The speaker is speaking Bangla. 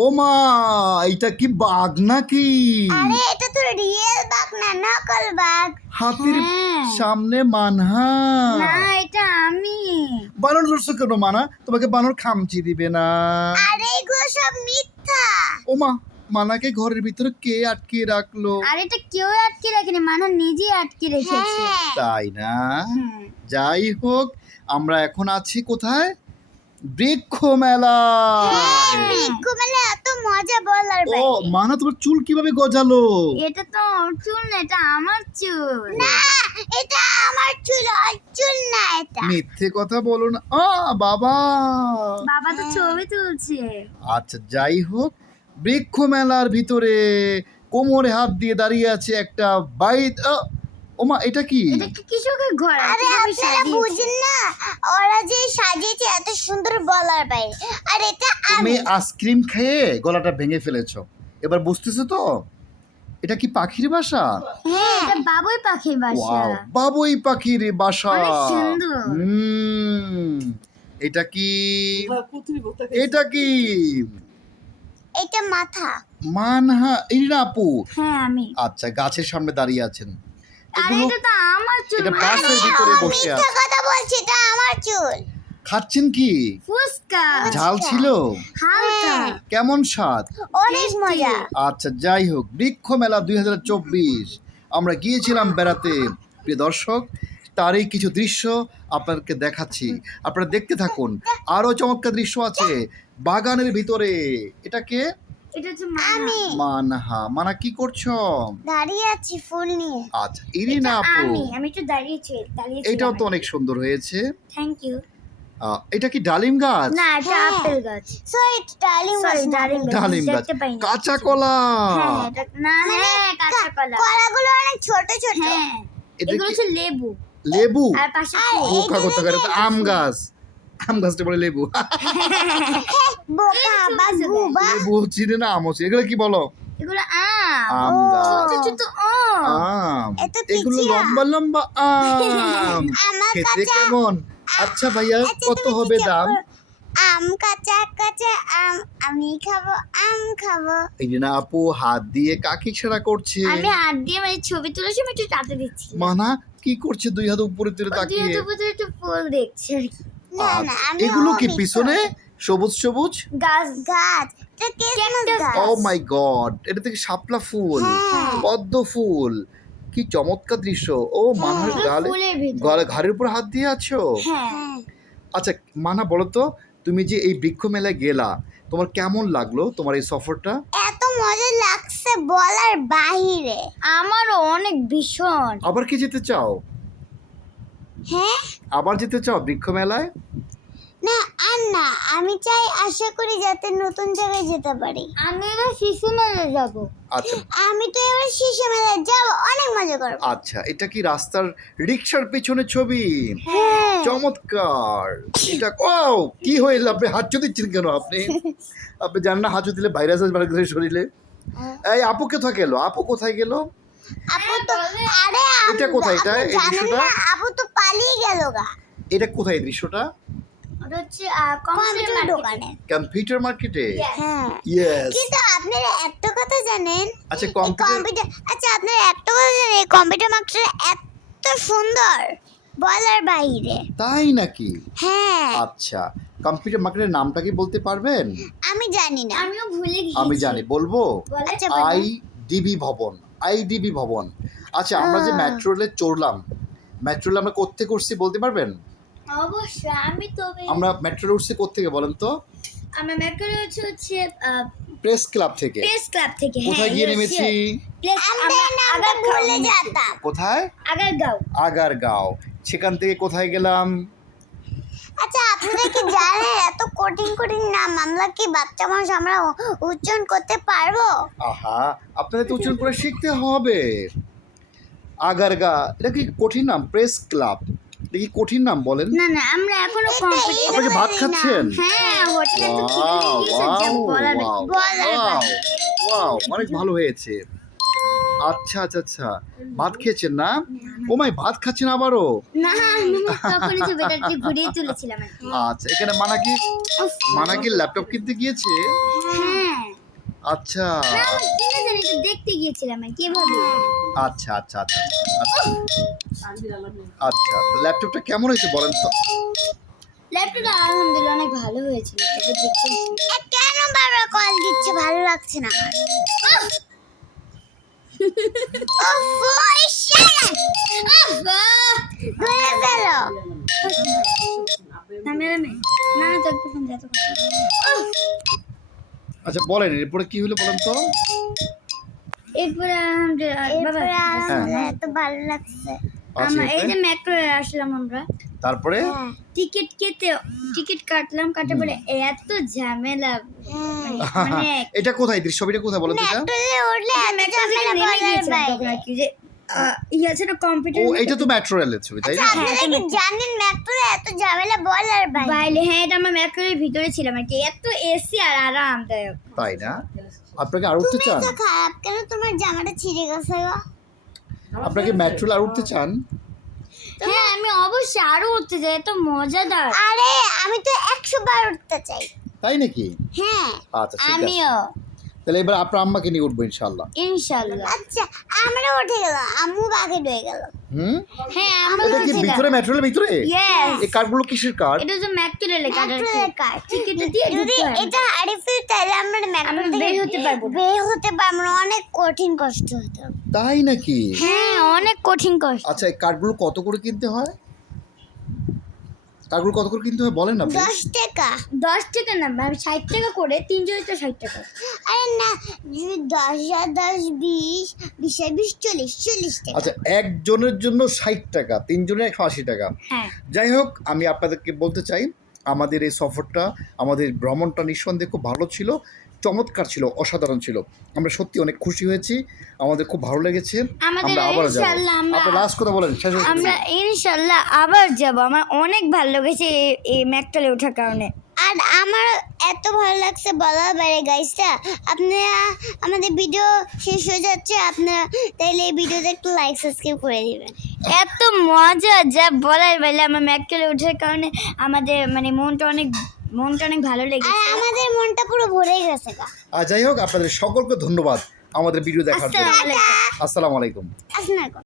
ও মা, এটা কি বাঘ নাকি? আরে এটা তো রিয়েল বাঘ না, নকল বাঘ। হাতির হ্যাঁ। সামনে মানহা। না এটা আমি। বানর ধরছো কেন মানা? তোমাকে বানর খামচি দিবে না। আরে এগুলো সব মিথ্যা। ও মা, মানাকে ঘরের ভিতরে কে আটকে রাখলো? আর এটা কেউ আটকে রাখেনি, মানা নিজেই আটকে রেখেছে। হ্যাঁ তাই না? হ্যাঁ। যাই হোক, আমরা এখন আছি কোথায়? বৃক্ষ মেলা। বৃক্ষ মেলা এত মজা বলার ও বাইরে। মানা, তোমার চুল কিভাবে গজালো? এটা তো ওর চুল না, এটা আমার চুল। না এটা আমার চুল, আর চুল না এটা। মিথ্যে কথা বলো না। বাবা। বাবা তো ছবি তুলছে। আচ্ছা যাই হোক, বৃক্ষ মেলার ভিতরে কোমরে হাত দিয়ে দাঁড়িয়ে আছে একটা বাইদ। ওমা, এটা কি? এটা কি কৃষকের ঘর? আরে কিভাবে আপনারা সাজিয়েছে? বুঝেন না, ওরা যে সাজিয়েছে এত সুন্দর বলার বাইরে। আর এটা তুমি আমি। আইসক্রিম খেয়ে গলাটা ভেঙে ফেলেছো, এবার বুঝতেছো তো? এটা কি পাখির বাসা? হ্যাঁ, এটা বাবুই পাখির বাসা। ওয়াও, বাবুই পাখির বাসা। অনেক সুন্দর। এটা কি? এটা কি? এটা মাথা। মানহা, এই না আপু? হ্যাঁ আমি। আচ্ছা, গাছের সামনে দাঁড়িয়ে আছেন। আর এগুলো এটা তো আমার চুল। এটা মানে বাসের ভিতরে ও বসে মিথ্যা আছে। কথা বলছে, এটা আমার চুল। খাচ্ছেন কি? ফুসকা। ঝাল ছিল? হালকা। কেমন স্বাদ? অনেক Tasty। মজা। আচ্ছা যাই হোক, বৃক্ষ মেলা 2024 আমরা গিয়েছিলাম বেড়াতে। প্রিয় দর্শক, তারই কিছু দৃশ্য আপনাদেরকে দেখাচ্ছি, আপনারা দেখতে থাকুন। আরো চমৎকার দৃশ্য আছে বাগানের ভিতরে। এটা কে? এটা হচ্ছে আমি মানহা। মানা কি করছো? দাঁড়িয়ে আছি ফুল নিয়ে। আচ্ছা, ইরিনা আপু, আমি একটু দাঁড়িয়েছি। এটাও তো অনেক সুন্দর হয়েছে। Thank you. এটা কি ডালিম গাছ? না এটা হ্যাঁ। আপেল গাছ। সরি ডালিম গাছ সরি না। ডালিম গাছ। ডালিম গাছ। দেখতে পাইনি। কাঁচা কলা। হ্যাঁ এটা না, হ্যাঁ কাঁচা কলা। কলাগুলো অনেক ছোট ছোট। হ্যাঁ এটা এগুলো কি? হচ্ছে লেবু। লেবু। আর পাশে আর ফুল। বোকা কোথাকার, এটা তো আম গাছ। আম গাছটা বলে লেবু। বোকা বাবু বা। লেবু চিনে না, আম হচ্ছে। এগুলো কি বলো? এগুলো আম। আম গাছ। ছোট ছোট আম। আম। এত এগুলো পিছিয়া। লম্বা লম্বা আম। আমার খেতে কাঁচা। কেমন? আচ্ছা ভাইয়া, আচ্ছা, কত তুমি হবে হিসাব দাম? করো। আম কাঁচা কাঁচা আম, আমি খাবো আম খাবো। এই যে না আপু হাত দিয়ে কাকে ইশারা করছে? আমি হাত দিয়ে মানে ছবি তুলেছি, আমি একটু টাতে দিচ্ছি। মানা কি করছে দুই হাত উপরে তুলে তাকিয়ে? একটু ফুল দেখছি আর কি। না না আচ্ছা, আমি এগুলো কি মিথ্যা পিছনে কথা। সবুজ সবুজ? গাছ। গাছ, এটা ক্রিসমাস গাছ। ও মাই গড, এটা থেকে শাপলা ফুল, হ্যাঁ। পদ্ম ফুল। কি চমৎকার দৃশ্য। ও মানার এগুলো গালে ফুলের ভিতরে। ঘাড়ের উপর হাত দিয়ে আছো? হ্যাঁ হ্যাঁ। আচ্ছা মানা, বলো তো, তুমি যে এই বৃক্ষ মেলায় গেলা, তোমার কেমন লাগলো তোমার এই সফরটা? এত মজা লাগছে বলার বাহিরে। আমারও অনেক ভীষণ। আবার কি যেতে চাও? হ্যাঁ আবার যেতে চাও বৃক্ষ মেলায়? না আর না, আমি চাই আশা করি যাতে নতুন জায়গায় যেতে পারি। আমি এবার শিশু মেলে যাব। আচ্ছা আমি তো এবার শিশু মেলায় যাব, অনেক মজা করব। আচ্ছা, এটা কি রাস্তার রিক্সার পেছনে ছবি? হ্যাঁ চমৎকার। এটা ও কি হইল, আপনি হাঁচু দিচ্ছেন কেন? আপনি জানেন না হাঁচু দিলে ভাইরাস আসবে শরীরে? এই আপু কোথায় গেল? আপু কোথায় গেল? আপু তো, আরে এটা কোথায়? এটা আপনি এই জানেন দৃশ্যটা? না, আপু তো পালিয়ে গেল গা এটা কোথায় এই দৃশ্যটা? ওটা হচ্ছে কম্পিউটার দোকানে। কম্পিউটার মার্কেটে? হ্যাঁ ইয়েস। কিন্তু আপনারা একটা কথা জানেন? আচ্ছা এই কম্পিউটার, আচ্ছা আপনারা একটা কথা জানেন, এই কম্পিউটার মার্কেটটা এত সুন্দর বলার বাইরে। তাই নাকি? হ্যাঁ আচ্ছা, কম্পিউটার মার্কেটের নামটা কি বলতে পারবেন? আমি জানি না। আমিও ভুলে গেছি। আমি জানি, বলবো? আচ্ছা বলুন। আইডিবি ভবন। আইডিবি ভবন। আচ্ছা, আমরা যে মেট্রো রেলে চড়লাম, মেট্রো রেলে আমরা কোত্থেকে উঠছি বলতে পারবেন? অবশ্যই আমি তো আমরা মেট্রো রেলে উঠছি কোত্থেকে বলেন তো? আমরা মেট্রো হচ্ছে প্রেস ক্লাব থেকে। প্রেস ক্লাব থেকে। কোথায় গিয়ে নেমেছি? আমরা নামটা ভুলে যেতাম। কোথায়? আগারগাঁও। আগারগাঁও। সেখান থেকে কোথায় গেলাম? আচ্ছা আপনারা কি জানেন এত কঠিন কঠিন নাম আমরা কি বাচ্চা মানুষ আমরা উচ্চারণ করতে পারবো? আহা, আপনাদের তো উচ্চারণ করে শিখতে হবে। আগারগা, এটা কি কঠিন নাম? প্রেস ক্লাব, এটা কি কঠিন নাম বলেন? না না, আমরা এখনো কমপ্লিট। আপনি কি ভাত খাচ্ছেন? হ্যাঁ হোটেলে তো ওয়াও, খিচুড়ি দিয়েছে, যা বলার ওয়াও, বলার ওয়াও, ওয়াও, অনেক ভালো হয়েছে। আচ্ছা আচ্ছা আচ্ছা, ভাত খেয়েছেন না? ও মাই, ভাত খাচ্ছেন আবারও? না আমি তখন ছবিটা ঘুরিয়ে তুলেছিলাম আর কি। আচ্ছা, এখানে মানা কি ল্যাপটপ কিনতে গিয়েছে? হ্যাঁ আচ্ছা না, আমি কিনে জানি একটু দেখতে গিয়েছিলাম আর কি এভাবে। আচ্ছা আচ্ছা আচ্ছা আচ্ছা আচ্ছা ল্যাপটপটা কেমন হয়েছে বলেন তো? ল্যাপটপটা আলহামদুলিল্লাহ অনেক ভালো হয়েছিল, তবে দেখতে কেন বারবার কল দিচ্ছে, ভালো লাগছে না আমার। ধরে ফেলো। না ম্যাডামে না তো একটু ফোন যাতো। আচ্ছা বলেন এরপরে কি হলো বলেন তো? এরপরে আলহামদুলিল্লাহ বাবা এরপরে আলহামদুলিল্লাহ এত ভালো লাগছে। আচ্ছা আমরা এই যে এরপরে? মেট্রোয় আসলাম আমরা, তারপরে হ্যাঁ, টিকিট কাটলাম, কাটার পরে এত ঝামেলা হ্যাঁ। মানে এটা কোথায় ছবিটা কোথায় বলেন তো এটা? মেট্রোলে উঠলে এত মেট্রো থেকে ঝামেলা নেমে বলার গিয়েছিলাম তখন বাইরে। আর কি, যে ইয়ে আছে না কম্পিউটার ও এটা তো মেট্রো রেলের ছবি তাই না? আপনারা কি জানেন মেট্রোলে এত ঝামেলা বলার বাইরে? বাইরে। হ্যাঁ, এটা আমরা মেট্রোর ভিতরে ছিলাম আর কি, এত এসি আর আরামদায়ক। তাই না? আপনাকে আর উঠতে চান? তো খারাপ কেন, তোমার জামাটা ছিঁড়ে গেছে গো? আপনাকে মেট্রো আর উঠতে চান? হ্যাঁ, আমি অবশ্যই আরো উঠতে চাই, এত মজাদার। আরে আমি তো 100 বার উঠতে চাই। তাই নাকি? হ্যাঁ আচ্ছা ঠিক আছে, আমিও তাহলে এবার আপনার আম্মাকে নিয়ে উঠবো ইনশাল্লাহ। ইনশাল্লাহ। আচ্ছা, আমরা উঠে গেলাম, আম্মু বাকি রয়ে গেল। হুম হ্যাঁ, আমরা এটা কি ভিতরে মেট্রোর ভিতরে? ইয়েস, এই কার্ডগুলো কিসের কার্ড? এটা তো মেট্রো রেলে মেট্রোলের কাজ। টিকিট দিয়ে যদি ঢুকতে হয়। এটা হারিয়ে ফেলি তাহলে আমরা মেট্রো আমরা থেকে বের হতে পারবো না। বের হতে পারবো না, অনেক কঠিন কষ্ট হতো। তাই নাকি? হ্যাঁ, অনেক কঠিন কষ্ট। আচ্ছা এই কার্ডগুলো কত করে কিনতে হয়? কার্ডগুলো কত করে কিনতে হয় বলেন না please? 10 টাকা। 10 টাকা না ভাই, 60 টাকা করে, 3 জনের তো 60 টাকা। আরে না, যদি 10 আর 10 20 20 আর 20 40 টাকা। আচ্ছা একজনের জন্য 60 টাকা, তিনজনের 180 টাকা। হ্যাঁ, যাই হোক আমি আপনাদেরকে বলতে চাই আমাদের এই সফরটা, আমাদের ভ্রমণটা নিঃসন্দেহে খুব ভালো ছিল, চমৎকার ছিল, অসাধারণ ছিল। আমরা সত্যি অনেক খুশি হয়েছি, আমাদের খুব ভালো লেগেছে। আমাদের আমরা আবার যাবো। ইনশাআল্লাহ আপনার লাস্ট কথা বলেন শেষ হয়ে আমরা ইনশাল্লাহ আবার যাব। আমার অনেক ভালো লেগেছে এই ম্যাকটালে ওঠার কারণে। আর আমার এত ভালো লাগছে বলার বাইরে গাইসটা। আপনারা আমাদের ভিডিও শেষ হয়ে যাচ্ছে, আপনারা তাইলে এই ভিডিওতে একটু লাইক সাবস্ক্রাইব করে দিবেন। এত মজা যা বলার বাইরে, আমার ম্যাকটালে ওঠার কারণে আমাদের মানে মনটা অনেক ভালো আর লেগেছে। আমাদের মনটা পুরো ভরে গেছে গা। আর যাই হোক আপনাদের সকলকে ধন্যবাদ আমাদের ভিডিও দেখার জন্য। আসসালামু আলাইকুম। আসসালামু আলাইকুম। আসুন এখন।